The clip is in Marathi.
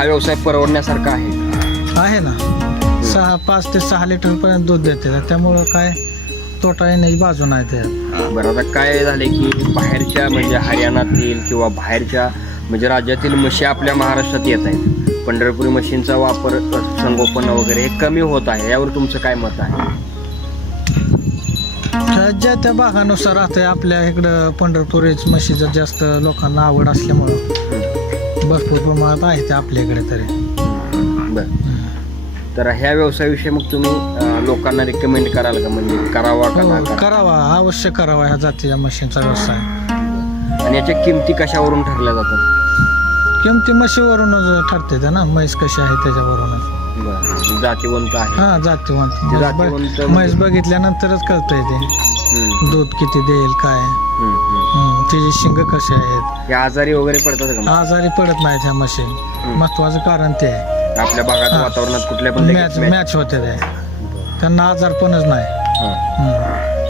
हा व्यवसाय परवडण्यासारखा आहे? आहे ना, 5 ते 6 लिटर पर्यंत दूध देते, त्यामुळं काय तोटा येण्याची बाजू नाही ते. बरं, आता काय झाले की बाहेरच्या म्हणजे हरियाणातील किंवा बाहेरच्या म्हणजे राज्यातील म्हशी आपल्या महाराष्ट्रात येत आहेत. पंढरपुरी म्हशींचा वापर संगोपन वगैरे हे कमी होत आहे, यावर तुमचं काय मत आहे? ज्या त्या भागानुसार राहते. आपल्या इकडं पंढरपुरीच म्हशीचं जास्त लोकांना आवड असल्यामुळं भरपूर प्रमाणात आहे ते आपल्या इकडे तरी. बरं, तर ह्या व्यवसायाविषयी मग तुम्ही लोकांना रिकमेंड कराल का, म्हणजे करावा का ना करावा? करावा, अवश्य करावा ह्या जातीच्या म्हशींचा व्यवसाय. आणि याच्या किमती कशावरून ठरल्या जातात? किमती म्हशीवरूनच ठरते ते ना, म्हैस कशी आहे त्याच्यावरूनच. बरं, जातीवंत आहे. हा, जातीवंत. जातीवंत म्हैस बघितल्यानंतरच कळतंय ते दूध किती देईल काय, तिची शिंग कशी आहेत. हे आजारी वगैरे पडतात का? आजारी पडत नाहीत ह्या म्हशी, महत्वाचं कारण ते आहे. आपल्या भागात वातावरणात कुठल्या पण मॅच होते ते, त्यांना आजारपणच नाही.